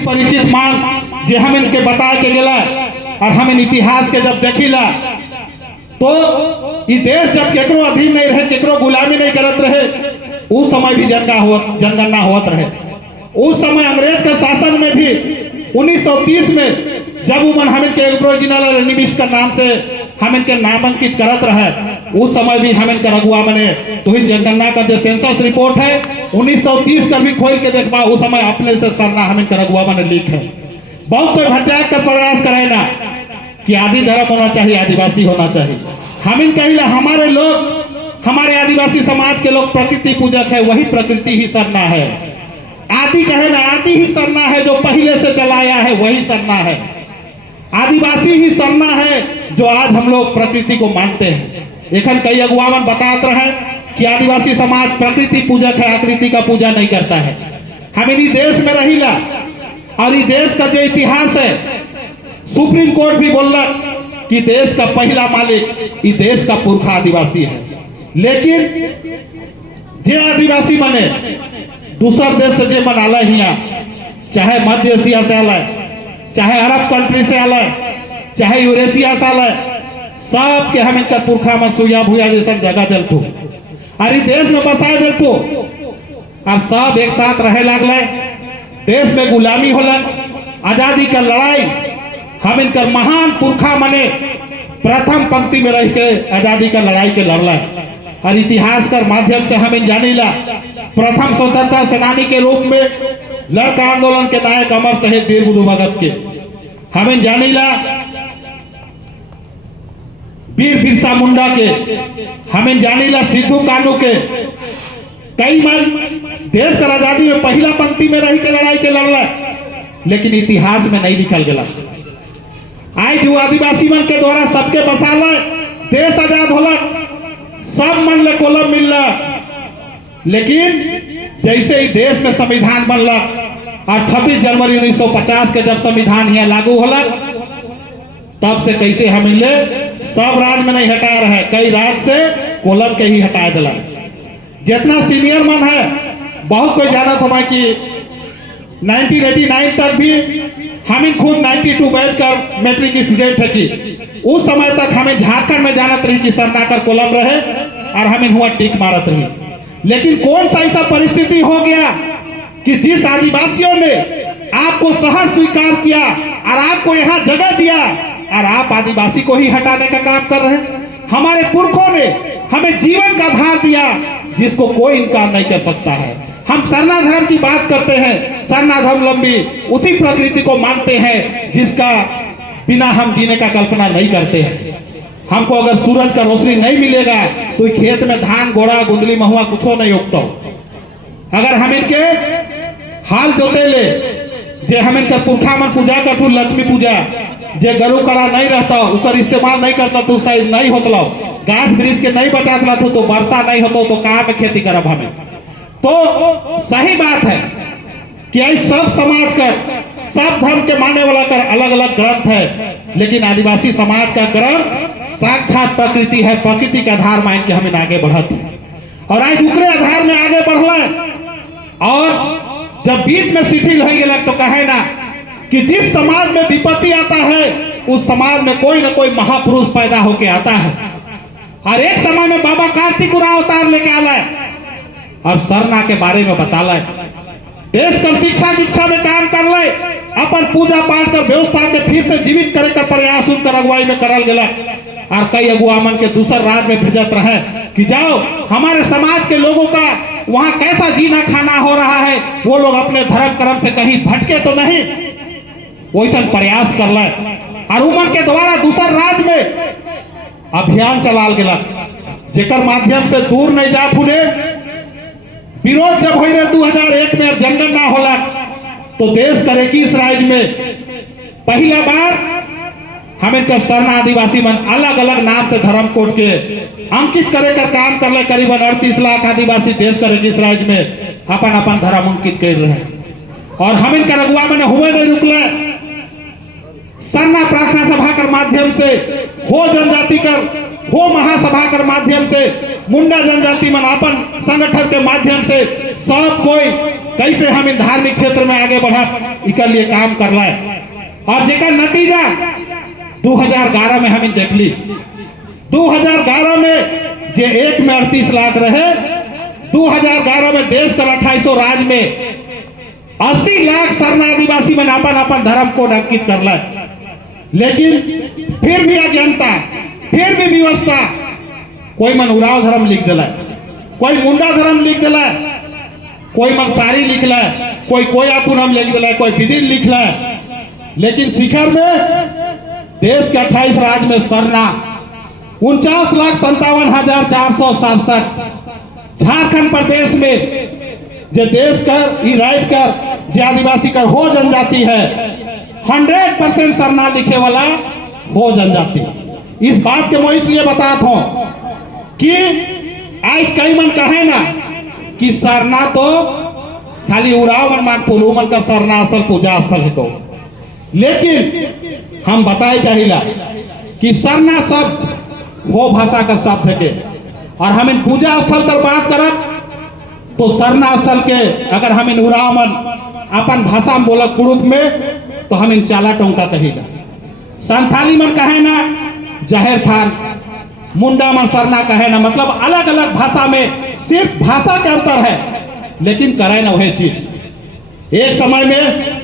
परिचित मान जे हम इनके बता के गेला और हम इतिहास के जब देखिला तो ये देश जब केकरो अधीन नहीं रहे, केकरो गुलामी नहीं करत रहे, उस समय भी जनगणना होत रहे। उस समय अंग्रेज के शासन में भी 1930 में जब उमन हम इनके एब्रोजिनल रेनिबिस का नाम से हम इनके नामांकित करत रहे, उस समय भी हम इनका रघुआ बने तो ही जनगणना का जो सेंसस रिपोर्ट है 1930 का भी खोल के देखबा, उस समय अपने से सरना हम इनका रघुआ बने लिख है। बहुत कोई भटक का प्रयास करे ना कि आदि धर्म होना चाहिए, आदिवासी होना चाहिए। हम इन कहिला हमारे लोग, हमारे आदिवासी समाज के लोग प्रकृति पूजक है, वही प्रकृति ही सरना है। आदि कहे ना, आदि ही सरना है, जो पहले से चलाया है वही सरना है। आदिवासी ही सरना है जो आज हम लोग प्रकृति को मानते हैं। एखन कई अगुआवन बताते रहे कि आदिवासी समाज प्रकृति पूजक है, आकृति का पूजा नहीं करता है। हम इन्हीं देश में रहिला और इस देश का जो इतिहास है, सुप्रीम कोर्ट भी बोला कि देश का पहला मालिक इस देश का पुरखा आदिवासी है। लेकिन जे आदिवासी बने दूसर देश से जे मनाला हिया, चाहे मध्य एशिया से आला, चाहे अरब कंट्री से आला, चाहे यूरेशिया से आला, सब के हम इनका पुरखा में सुया भूया जैसा जगह दिलतू और इस देश में बसाए दिलतू और सब एक साथ रहे लागले। देश में गुलामी होला, आजादी का लड़ाई हम इनका महान पुरखा मने प्रथम पंक्ति में रह के आजादी का लड़ाई के लड़ला और इतिहास के माध्यम से हम इन जानीला प्रथम स्वतंत्रता सेनानी के रूप में लड़का आंदोलन के नायक अमर शहीद वीर बुद्धू भगत के हम इन जानीला, वीर बिरसा मुंडा के हम इन जानीला, सिद्धू कानू के। कई मन देश का आजादी में पहला पंक्ति में रह के लड़ाई के लड़ला, लेकिन इतिहास में नहीं लिखल गया। आज जो आदिवासी मन के द्वारा सबके बसाला, देश आजाद होला, सब मन ले कोलम मिलला, लेकिन जैसे ही देश में संविधान बनला और 26 जनवरी 1950 के जब संविधान यहाँ लागू होला, तब से कैसे हम ले सब राज्य में नहीं हटा रहे, कई राज्य से कोलम के ही हटा दिला। जितना सीनियर मन है, बहुत कोई जानत हमारे कि 1989 तक भी हम खुद 92 बैच कर मैट्रिक स्टूडेंट है कि उस समय तक हमें झारखंड में जानत रही कि सरनाकर कोलम रहे और हमें हुआ टिक मारत रही। लेकिन कौन सा ऐसा परिस्थिति हो गया कि जिस आदिवासियों ने आपको शहर स्वीकार किया और आपको यहाँ जगह दिया और आप आदिवासी को ही हटाने का काम कर रहे हैं। हमारे पुरखों ने हमें जीवन का आधार दिया जिसको कोई इनकार नहीं कर सकता है। हम सरना धर्म की बात करते हैं, सरना धर्मावलंबी उसी प्रकृति को मानते हैं जिसका बिना हम जीने का कल्पना नहीं करते हैं। हमको अगर सूरज का रोशनी नहीं मिलेगा तो खेत में धान गोड़ा गुंदली महुआ कुछ नहीं उगता। अगर हम इनके हाल जोते ले जे हम इनका पुरखा मन पूजा करतु, लक्ष्मी पूजा जे गरु कड़ा नहीं रहता उसका इस्तेमाल नहीं करता तो साइज नहीं होता, गाछ वृक्ष के नहीं बचाता तो वर्षा नहीं होता तो कहाँ में खेती करब हमें। तो सही बात है कि ऐसे सब समाज का, सब धर्म के मानने वाला का अलग अलग ग्रंथ है, लेकिन आदिवासी समाज का ग्रंथ साक्षात प्रकृति है। प्रकृति के आधार मान के हमें आगे बढ़त और आज दूसरे आधार में आगे बढ़ला। और जब बीच में शिथिल हो गया तो कहे ना कि जिस समाज में विपत्ति आता है उस समाज में कोई ना कोई महापुरुष पैदा होके आता है। और एक समय में बाबा कार्तिक उराव अवतार लेके आला है और सरना के बारे में बताला है। देश का शिक्षा दीक्षा में काम कर ले, अपन पूजा पाठ कर व्यवस्था के फिर से जीवित करे का प्रयास उनकर अगुवाई में करल गया और कई अगुआ मन के दूसर राज्य में भेजत रहे कि जाओ हमारे समाज के लोगों का वहां कैसा जीना खाना हो रहा है, वो लोग अपने धर्म कर्म से कहीं भटके तो नहीं, वैसा प्रयास कर ले। और उमन के द्वारा दूसर राज्य में अभियान चलाल गया जेकर माध्यम से दूर नहीं जा फूले। विरोध जब हो रहे 2001 में जनगणना होला तो देश करे कि इस राज्य में पहला बार हमें के सरना आदिवासी मन अलग अलग नाम से धर्म कोड के अंकित करे कर काम कर ले। करीबन 38 लाख आदिवासी देश करे कि इस राज्य में अपन अपन धर्म अंकित कर रहे हैं और हम इनका रघुआ में हुए नहीं रुकले। सरना प्रार्थना सभा के माध्यम से, हो जनजाति कर, हो महासभा के माध्यम से मुंडा जनजाति मन अपन संगठन के माध्यम से सब कोई कैसे हम इन धार्मिक क्षेत्र में आगे बढ़ा इकर लिए काम कर रहा है। और जेकर नतीजा 2011 में हम देख ली। 2011 में जे एक में 38 लाख रहे, 2011 में देश का 2800 राज्य में 80 लाख सरना आदिवासी में अपन धर्म को अंकित कर ला। लेकिन फिर भी अज्ञानता, फिर भी व्यवस्था, कोई मन उराव धर्म लिख दिला, कोई मुंडा धर्म लिख दिला, कोई मन सारी लिख ला, कोई आपूनम लिख दिला, कोई विदिन लिख ला। लेकिन शिखर में देश के 28 राज्य में सरना 49,57,467, झारखंड प्रदेश में जो देश कर राज्य कर जो आदिवासी कर हो जनजाति है 100% सरना लिखे वाला हो जनजाति। इस बात के मैं इसलिए बताता हूं कि आज कई मन कहे ना कि सरना तो खाली उड़ाव मन मांग फूलू मन का सरना स्थल पूजा स्थल है। तो लेकिन हम बताए चाहिए कि सरना शब्द हो भाषा का शब्द है और हम इन पूजा स्थल पर बात करब तो सरना स्थल के अगर हम इन उड़ाव मन अपन भाषा में बोलक कुरुक में तो हम इन चाला टोंका कहेगा। संथाली मन कहे ना जहर थान, मुंडा मन सरना कहे ना, मतलब अलग अलग भाषा में सिर्फ भाषा के अंतर है लेकिन करे ना वही चीज। एक समय में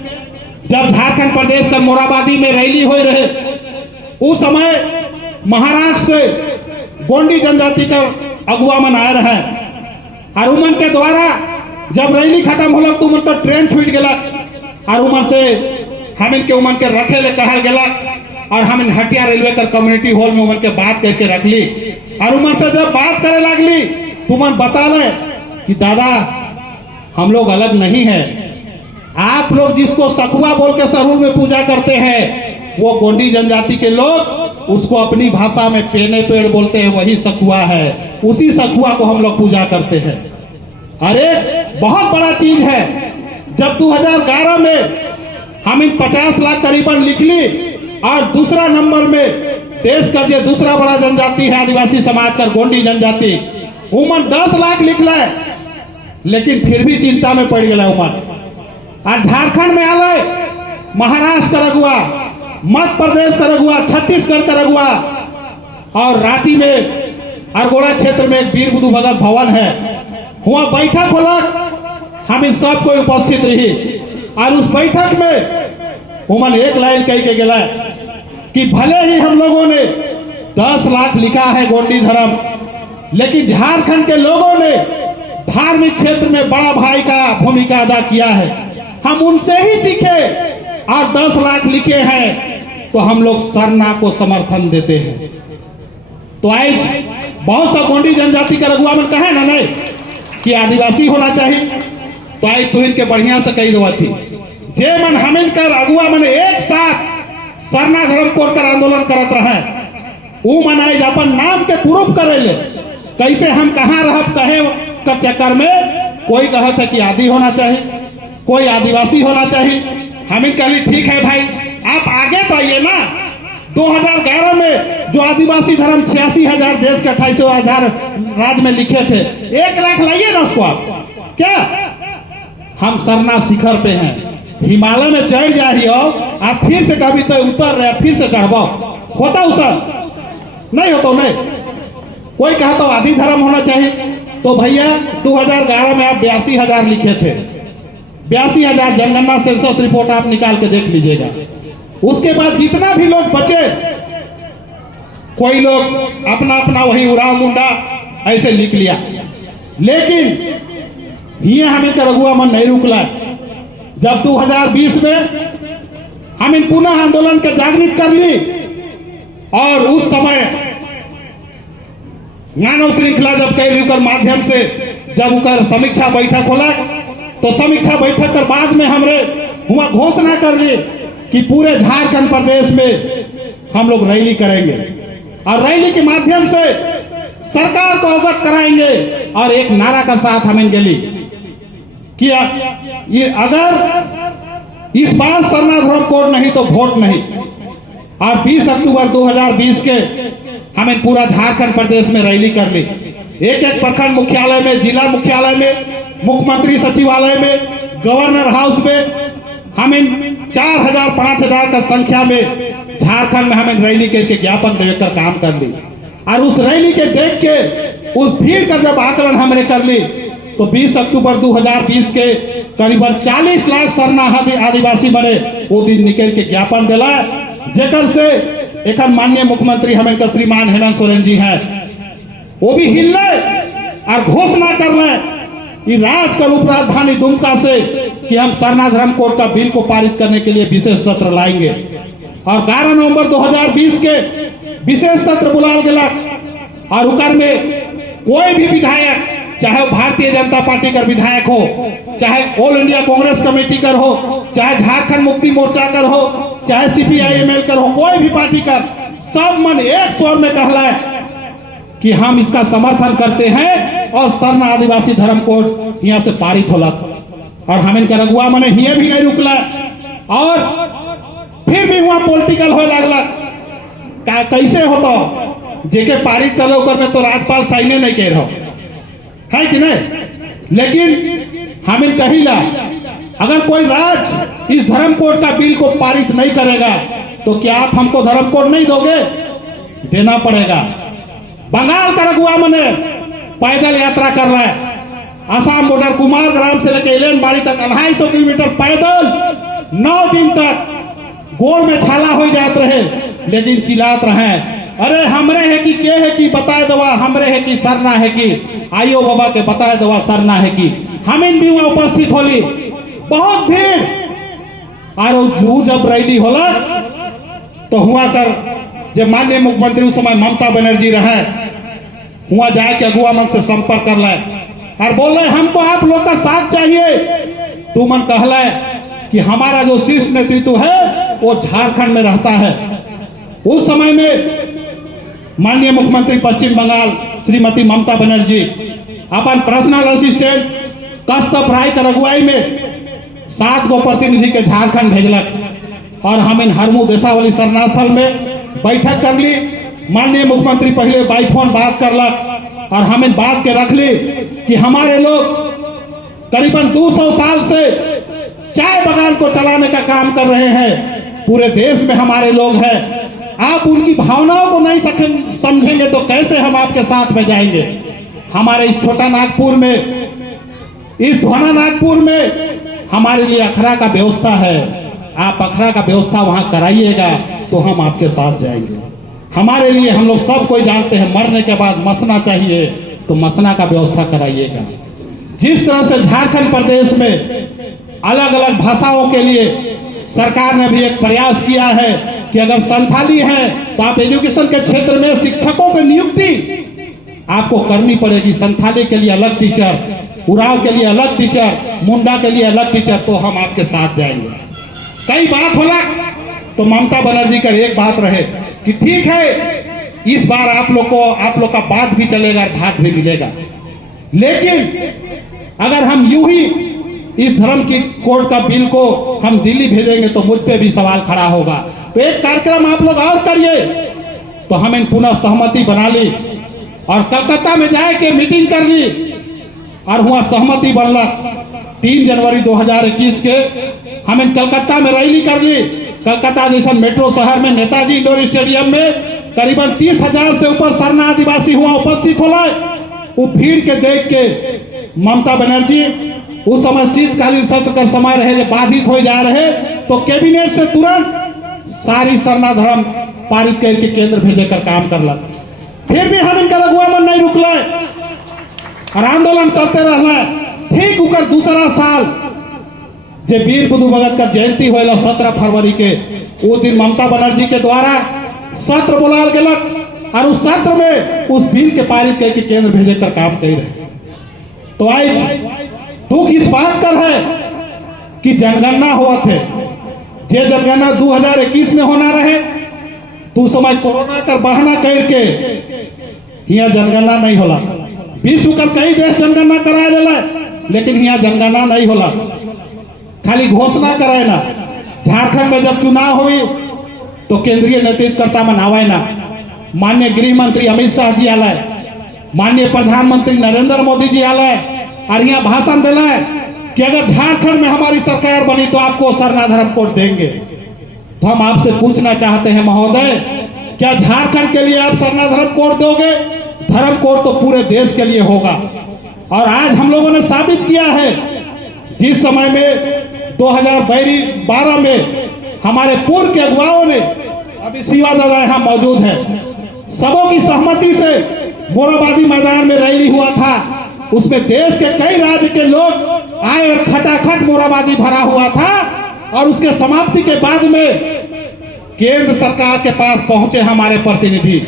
जब झारखंड प्रदेश का मोराबादी में रैली हो रहे उस समय महाराष्ट्र से गोंडी जनजाति का अगुआ मन आए रहे और उमन के द्वारा जब रैली खत्म होला तो उमन का ट्रेन छूट गया और उमन से हम इनके उमन के रखे ले कहा गया और हम इन हटिया रेलवे का कम्युनिटी हॉल में उमन के बात करके रख ली और उमन से जब बात करे लगली तो उमन बता ले कि दादा हम लोग अलग नहीं है, आप लोग जिसको सखुआ बोल के सरूर में पूजा करते हैं वो गोंडी जनजाति के लोग उसको अपनी भाषा में पेने पेड़ बोलते हैं, वही सखुआ है, उसी सखुआ को हम लोग पूजा करते हैं। अरे बहुत बड़ा चीज है। जब 2011 में हम इन 50 लाख करीबन लिख ली और दूसरा नंबर में देश का जो दूसरा बड़ा जनजाति है आदिवासी समाज का गोंडी जनजाति उमन 10 लाख लिख ले, लेकिन फिर भी चिंता में पड़ गया उमन। और झारखंड में आले महाराष्ट्र का रघुआ, मध्य प्रदेश का रघुआ, छत्तीसगढ़ का रघुआ और रांची में अरगोड़ा क्षेत्र में एक वीर बुद्धू भगत भवन है, वहां बैठक होला, हम इन सब को उपस्थित रही और उस बैठक में उमन एक लाइन कह के गया कि भले ही हम लोगों ने 10 लाख लिखा है गोंडी धर्म, लेकिन झारखंड के लोगों ने धार्मिक क्षेत्र में बड़ा भाई का भूमिका अदा किया है, हम उनसे ही सीखे और 10 लाख लिखे हैं तो हम लोग सरना को समर्थन देते हैं। तो आज बहुत सा गोंडी जनजाति का रघुआ मन कहे ना नहीं कि आदिवासी होना चाहिए, तो आज तो इनके बढ़िया से कही रहा थी जे मन हम इनकर अगुआ मन एक साथ सरना धर्म को कर आंदोलन करत रहे वो मन आज अपन नाम के प्रूफ करे ले कैसे हम कहाँ रह कहे का चक्कर में कोई कहता है कि आदि होना चाहिए, कोई आदिवासी होना चाहिए। हम कहली ठीक है भाई आप आगे तो आइए ना। 2011 में जो आदिवासी धर्म 86,000 देश के 28,000 राज्य में लिखे थे 1 लाख लाइए ना उसको आप। क्या हम सरना शिखर पे हैं, हिमालय में चढ़ जा रही हो आप फिर से कभी तो उतर रहे फिर से चढ़ाओ, होता उसर नहीं होता नहीं। कोई कहा तो आदि धर्म होना चाहिए, तो भैया 2011 में आप 82,000 लिखे थे, 82,000 जनगणना सेंसस रिपोर्ट आप निकाल के देख लीजिएगा। उसके बाद जितना भी लोग बचे कोई लोग अपना अपना वही उराव मुंडा ऐसे लिख लिया, लेकिन ये हमें रघुआ मन नहीं रुकला। जब 2020 में हम इन पुनः आंदोलन के जागृत कर ली और उस समय ज्ञानो श्रृंखला जब कई माध्यम से जब उनका समीक्षा बैठक होला तो समीक्षा बैठक के बाद में हमरे हुआ घोषणा कर ली कि पूरे झारखंड प्रदेश में हम लोग रैली करेंगे और रैली के माध्यम से सरकार को अवगत कराएंगे और एक नारा का साथ हमें गेली कि ये अगर इस बार सरना धर्म कोड नहीं तो वोट नहीं। और 20 अक्टूबर 2020 के हमें पूरा झारखंड प्रदेश में रैली कर ली एक एक प्रखंड मुख्यालय में, जिला मुख्यालय में, मुख्यमंत्री सचिवालय में, गवर्नर हाउस में हमें 4000 5000 का संख्या में झारखंड में हमें रैली करके ज्ञापन देकर काम कर ली। और उस रैली के देख के उस भीड़ का जब आकलन हमने कर ली तो 20 अक्टूबर 2020 के करीबन 40 लाख शरणार्थी आदिवासी बने। वो दिन निकल के ज्ञापन दिला जेकर से एक माननीय मुख्यमंत्री हमें श्रीमान हेमंत सोरेन जी हैं, वो भी हिलने और घोषणा करने राज्य का उप राजधानी दुमका से कि हम सरना धर्म कोड का बिल को पारित करने के लिए विशेष सत्र लाएंगे। और 11 नवंबर 2020 के विशेष सत्र बुलाया गया और उकर में कोई भी विधायक, चाहे वो भारतीय जनता पार्टी का विधायक हो, चाहे ऑल इंडिया कांग्रेस कमेटी कर हो, चाहे झारखंड मुक्ति मोर्चा कर हो, चाहे CPI-ML कर हो, कोई भी पार्टी कर, सब मन एक स्वर में कहला है कि हम इसका समर्थन करते हैं और सरना आदिवासी धर्म कोड यहाँ से पारित होला। और हम इनका रघुआ मने हिये भी नहीं रुकला और फिर भी वहां पॉलिटिकल हो लगला। कैसे होता जेके पारित कर में तो राज्यपाल साइने नहीं कह रहा है कि नहीं। लेकिन हम इन कहिला अगर कोई राज्य इस धर्म कोड का बिल को पारित नहीं करेगा तो क्या आप हमको धर्म कोड नहीं दोगे? देना पड़ेगा। बंगाल का रघुआ मने पैदल यात्रा कर रहा है, आसाम बॉर्डर कुमार ग्राम से लेकर इलेनबाड़ी तक 250 किलोमीटर पैदल 9 दिन तक गोल में छाला हो जाते रहे, लेकिन चिल्लात रहे अरे हमरे है कि के है कि बताए दवा, हमरे है कि सरना है कि आइयो बाबा के बताए दवा सरना है कि। हम इन भी वहां उपस्थित होली, बहुत भीड़। और जब रैली होला तो हुआ कर जब माननीय मुख्यमंत्री उस समय ममता बनर्जी रहे, हुआ जाए के अगुआ मन से संपर्क कर ले और बोल रहे हमको आप लोग का साथ चाहिए। तू मन कहला कि हमारा जो शीर्ष नेतृत्व है वो झारखंड में रहता है। उस समय में माननीय मुख्यमंत्री पश्चिम बंगाल श्रीमती ममता बनर्जी अपन पर्सनल असिस्टेंट कस्तप राय की अगुवाई में 7 गो प्रतिनिधि के झारखंड भेजलक और हम इन हरमू देसावली शरणास्थल में बैठक कर ली। माननीय मुख्यमंत्री पहले बाईफोन बात करलक और हम इन बात के रख ली कि हमारे लोग करीबन 200 साल से चाय बागान को चलाने का काम कर रहे हैं। पूरे देश में हमारे लोग हैं, आप उनकी भावनाओं को नहीं समझेंगे तो कैसे हम आपके साथ में जाएंगे। हमारे इस छोटा नागपुर में, इस धोना नागपुर में हमारे लिए अखड़ा का व्यवस्था है, आप अखड़ा का व्यवस्था वहां कराइएगा तो हम आपके साथ जाएंगे। हमारे लिए हम लोग सब कोई जानते हैं मरने के बाद मसना चाहिए तो मसना का व्यवस्था कराइएगा। जिस तरह से झारखंड प्रदेश में अलग अलग भाषाओं के लिए सरकार ने भी एक प्रयास किया है कि अगर संथाली है तो आप एजुकेशन के क्षेत्र में शिक्षकों की नियुक्ति आपको करनी पड़ेगी। संथाली के लिए अलग टीचर, उराव के लिए अलग टीचर, मुंडा के लिए अलग टीचर, तो हम आपके साथ जाएंगे। कई बात होला तो ममता बनर्जी का एक बात रहे कि ठीक है इस बार आप लोग का बात भी चलेगा, भाग भी मिलेगा, लेकिन अगर हम यूं ही इस धर्म की कोड का बिल को हम दिल्ली भेजेंगे तो मुझ पे भी सवाल खड़ा होगा। तो एक कार्यक्रम आप लोग और करिए। तो हमें पुनः सहमति बना ली और कलकत्ता में जाए के मीटिंग कर ली और हुआ सहमति बनला। 3 जनवरी 2021 के हमें कलकत्ता में रैली कर ली। कलकत्ता जैसा मेट्रो शहर में नेताजी इंडोर स्टेडियम में करीबन 30,000 से ऊपर सरना आदिवासी हुआ उपस्थित होला। वो भीड़ के देख के ममता बनर्जी उस समय शीतकालीन सत्र का समय रहे बाधित हो जा रहे तो कैबिनेट से तुरंत सारी सरना धर्म पारित करके केंद्र भेजे कर काम करला। फिर भी हम इनका रघुआ मन नहीं रुकला और आंदोलन करते रहना। ठीक उकर दूसरा साल जे वीर बुद्धू भगत का जयंती होला 17 फरवरी के, उस दिन ममता बनर्जी के द्वारा सत्र बुलाल गेलक और उस सत्र में उस बिल के पारित करके केंद्र भेजे कर काम कर रहे। तो आज दुख इस बात कर है कि जनगणना हुआ थे, जे जनगणना 2021 में होना रहे तो समय कोरोना का बहाना करके यहाँ जनगणना नहीं होला। विश्व का कई देश जनगणना कराए देला, लेकिन यहाँ जनगणना नहीं होला, खाली घोषणा कराए ना। झारखंड में जब चुनाव हुई तो केंद्रीय नेतृत्व करता मनावे ना। माननीय गृह मंत्री अमित शाह जी आए माननीय प्रधानमंत्री नरेंद्र मोदी जी आले और यहाँ भाषण दिलाए कि अगर झारखंड में हमारी सरकार बनी तो आपको सरना धर्म कोड देंगे। तो हम आपसे पूछना चाहते हैं महोदय, क्या झारखंड के लिए आप सरना धर्म कोड दोगे? धर्म कोड तो पूरे देश के लिए होगा। और आज हम लोगों ने साबित किया है, जिस समय में 2012 में हमारे पूर्व के अगुवाओं ने, अभी शिवा दादा यहाँ मौजूद है, सबों की सहमति से मोराबादी मैदान में रैली हुआ था। उसमें देश के कई राज्य के लोग आए और खटाखट मोराबादी भरा हुआ था। और उसके समाप्ति के बाद में केंद्र सरकार के पास पहुंचे हमारे प्रतिनिधि।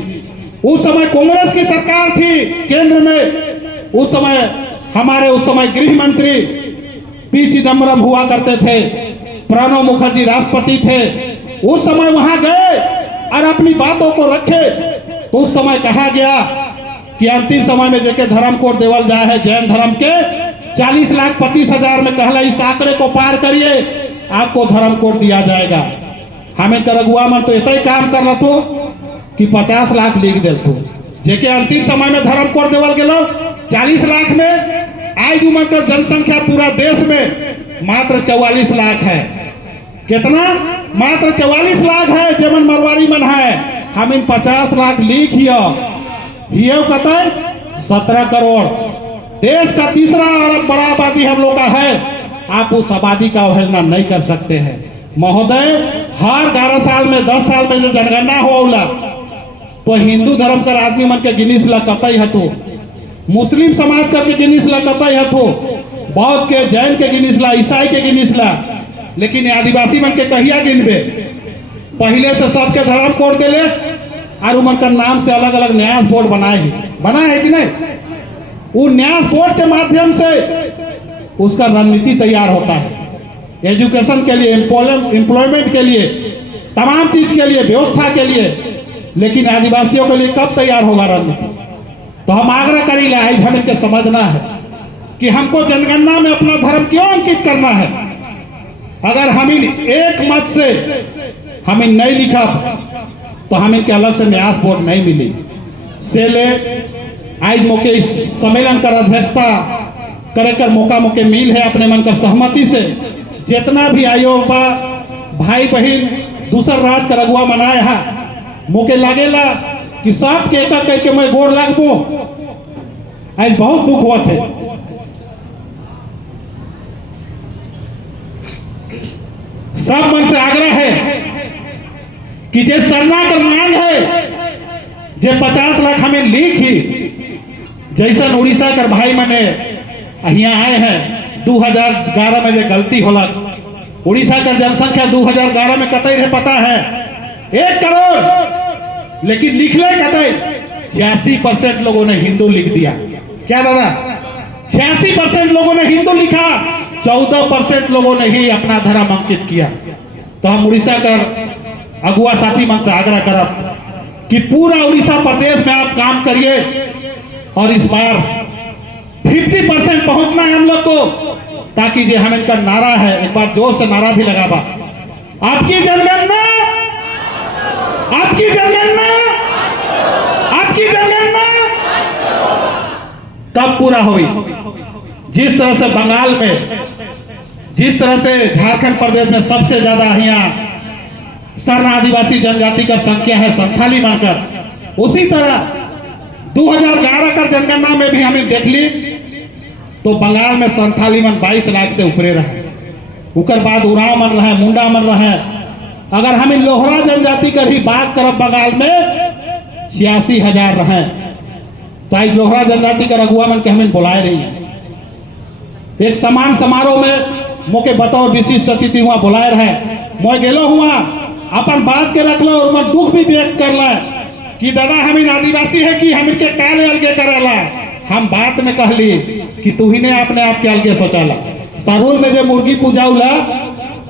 उस समय कांग्रेस की सरकार थी केंद्र में। उस समय गृह मंत्री पी चिदम्बरम हुआ करते थे, प्रणब मुखर्जी राष्ट्रपति थे। उस समय वहां गए और अपनी बातों को रखे। तो उस समय कहा गया कि अंतिम समय में जेके धर्म कोड देवल जाए है जैन धर्म के 40,25,000 में कहला इस आंकड़े को पार करिए, आपको धर्म कोड दिया जाएगा। हमें करगुआ मन तो इतना ही काम कर रहा कि 50 लाख लिख दे तो जेके अंतिम समय में धर्म कोड देवल गेलो 40 लाख में। आज उम्र का जनसंख्या पूरा देश में मात्र 44 लाख है। कितना? मात्र 44 लाख है। जेमन मरवाड़ी मन है, हम इन 50 लाख लिख ये कहते 17 करोड़। देश का तीसरा बड़ा आबादी हम लोग का है। आप उस आबादी का अवहेलना नहीं कर सकते हैं महोदय। हर 11 साल में 10 साल में जो जनगणना होला तो हिंदू धर्म कर आदमी मन के गिनीस ला कतई हतो, मुस्लिम समाज कर के गिनीस ला कतई हतो, बौद्ध के, जैन के गिनीस ला, ईसाई के गिनीस ला, लेकिन आदिवासी मन के कहिया गिनबे? पहले से सबके धर्म कोड देले और उमन का नाम से अलग अलग न्यास बोर्ड बनाए है कि नहीं? वो न्यास बोर्ड के माध्यम से उसका रणनीति तैयार होता है, एजुकेशन के लिए, एम्प्लॉयमेंट के लिए, तमाम चीज के लिए, व्यवस्था के लिए। लेकिन आदिवासियों के लिए कब तैयार होगा रणनीति? तो हम आग्रह करेंगे, आज हमें के समझना है कि हमको जनगणना में अपना धर्म क्यों अंकित करना है। अगर हम एक मत से हमें नहीं लिखा तो हमें के अलग से न्यास बोर्ड नहीं मिली। से ले आज मौके सम्मेलन कर अध्यक्षता करे कर मौका मिल है अपने मन कर सहमति से। जितना भी आयोग बा भाई बहन दूसर राज कर अगुआ मनाए है, मौके लागेला कि सब के एक कह के मैं गोड़ लागबो। आज बहुत दुख हुआ थे। सब मन से आग्रह है कि जे सरना कर मांग है, जे 50 लाख हमें लिखी, जैसा उड़ीसा कर भाई मने यहाँ आए हैं 2011 में जो गलती होला, उड़ीसा का जनसंख्या 2011 में कतई रहे पता है 1 करोड़, लेकिन लिखले कतई 86% लोगों ने हिंदू लिख दिया। क्या दादा? 86% लोगों ने हिंदू लिखा, 14% लोगों ने ही अपना धर्म अंकित किया। तो हम उड़ीसा का अगुआ साथी मन से आग्रह करब कि पूरा उड़ीसा प्रदेश में आप काम करिए और इस बार 50% पहुंचना है हम लोग को, ताकि जो हम इनका नारा है एक बार जोर से नारा भी लगावा, आपकी जनगणना, आपकी जनगणना, आपकी जनगणना कब पूरा हुई? जिस तरह से बंगाल में, जिस तरह से झारखंड प्रदेश में सबसे ज्यादा यहाँ सरना आदिवासी जनजाति का संख्या है संथाली मानकर, उसी तरह 2011 का जनगणना में भी हमें देख ली तो बंगाल में संथाली मन 22 लाख से ऊपरे रहे। उकर बाद उराव मन रहे, मुंडा मन रहे। अगर हमें लोहरा जनजाति का ही बात करब बंगाल में 86,000 रहे। तो आज लोहरा जनजाति का अगुआ मन के हमें बुलाए रही है। एक समान समारोह में मोके बतौर विशिष्ट अतिथि हुआ बुलाए रहे, मैं गेलो हुआ अपन बात के रख लो और मैं दुख भी व्यक्त कर ला कि दादा हमें आदिवासी है कि हम इनके काले अलगे करेला। हम बात में कहली कि तू ही ने अपने आप के अलगे सोचाला। सरूल में जो मुर्गी पूजाऊला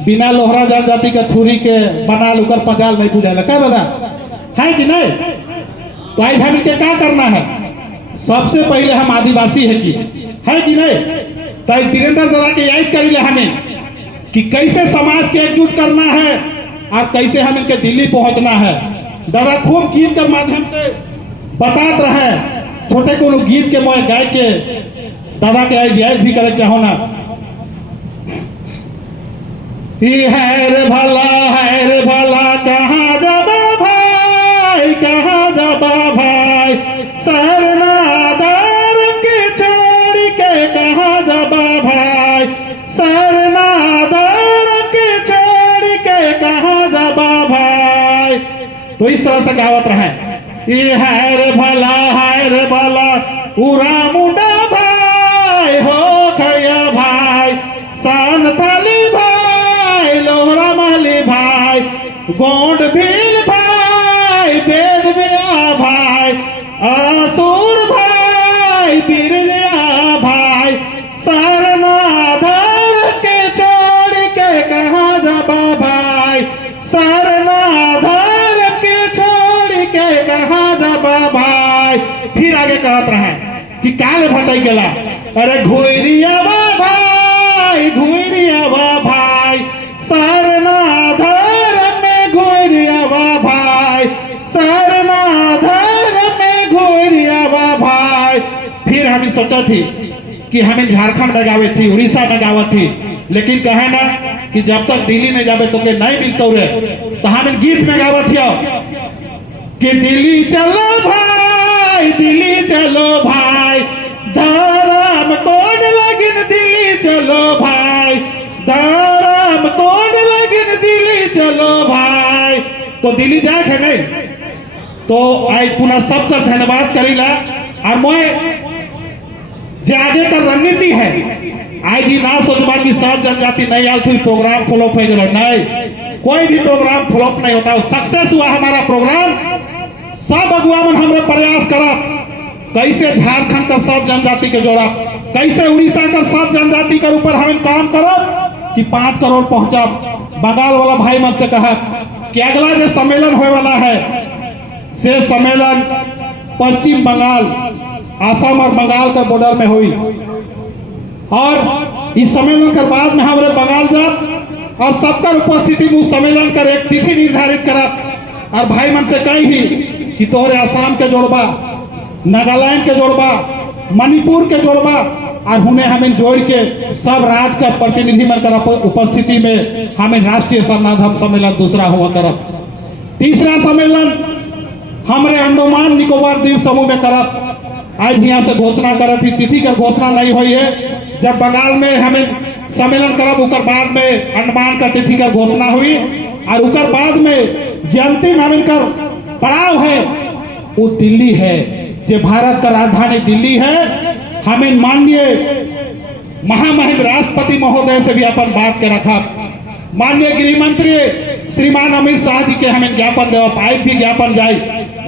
बिना लोहरा जनजाति का छुरी के बना लुकर पजाल नहीं पूजाला। क्या दादा है कि नहीं? तो आज हम इनके क्या करना है? सबसे पहले हम आदिवासी है कि नहीं? तो वीरेंद्र दादा के याद करी ले हमें कि कैसे समाज के एकजुट करना है और कैसे हम इनके दिल्ली पहुंचना है। दादा खूब गीत के माध्यम से बतात रहे छोटे कोनो गीत के मैं गाय के दादा के आइडियाज भी करे चाहो ना। है रे भला कहाँ जबा भाई, कहाँ जबा भाई, सरनादर के छोड़ के कहाँ जबा भाई, सरनादर के छोड़ के कहाँ जबा भाई। तो इस तरह से गावत रहे। ये है रे भला उरा मुंडा भाई, हो खड़िया भाई, सानथाली भाई, लोहरा माली भाई, गोंड भील भाई, वेद बिया भाई, असुर भाई, बिरजिया भाई, सरनाधर के छोड़ के कहाँ जबा भाई, सरनाधर के छोड़ के कहाँ जबा भाई। फिर आगे कहत रहे कि काले भटक गला, अरे घुरिया भाई, घुरिया भाई, सरनाधर में घुरिया भाई, सरनाधर में घुरिया भाई। फिर हम सोचा थी कि हमें झारखंड में गावे थी, उड़ीसा में गावे थी, लेकिन कहे ना कि जब तक दिल्ली नहीं जावे तो नहीं मिलते रे, तो हमें गीत में गावे थे कि दिल्ली चलो भाई, दिल्ली चलो भाई, धर्म कोड लगिन दिल्ली चलो भाई, धर्म कोड लगिन दिल्ली चलो भाई। तो दिल्ली जाए है नहीं तो आज पुनः सबका धन्यवाद करीला। और मैं जो आगे का रणनीति है, आज ही ना सोचबा कि सब जनजाति नहीं आल थी प्रोग्राम फ्लॉप हो गया, नहीं, कोई भी प्रोग्राम फ्लॉप नहीं होता। सक्सेस हुआ हमारा प्रोग्राम। सब अगुआ मन हमरे प्रयास करब कैसे झारखंड का सब जनजाति के जोड़ा, कैसे उड़ीसा का सब जनजाति के ऊपर हम काम करब कि 5 करोड़ पहुंचब। बंगाल वाला भाई मन से कहा कि अगला जो सम्मेलन होने वाला है से सम्मेलन पश्चिम बंगाल, आसाम और बंगाल के बॉर्डर में हुई, और इस सम्मेलन के बाद में हमारे बंगाल जाब और सबका उपस्थिति में उस सम्मेलन कर एक तिथि निर्धारित करब। और भाई मन से कही ही कि तोहरे आसाम के जोड़बा, नागालैंड के जोड़बा, मणिपुर के जोड़बा, और उन्हें हमें जोड़ के सब राज्य का प्रतिनिधि मन कर उपस्थिति में हमें राष्ट्रीय संराधन सम्मेलन दूसरा हुआ करब। तीसरा सम्मेलन हमारे अंडमान निकोबार द्वीप समूह में करब। आज यहाँ से घोषणा करब थी, तिथि का घोषणा नहीं हुई है। जब बंगाल में हमें सम्मेलन करब उकर बाद में अंडमान का तिथि का घोषणा हुई, और उकर बाद में जो अंतिम हमें कर पड़ाव है वो दिल्ली है, जो भारत का राजधानी दिल्ली है। हमें माननीय महामहिम राष्ट्रपति महोदय से भी अपन बात के रखा, माननीय गृह मंत्री श्रीमान अमित शाह जी के हमें ज्ञापन देव, आज भी ज्ञापन जाए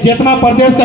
जितना प्रदेश का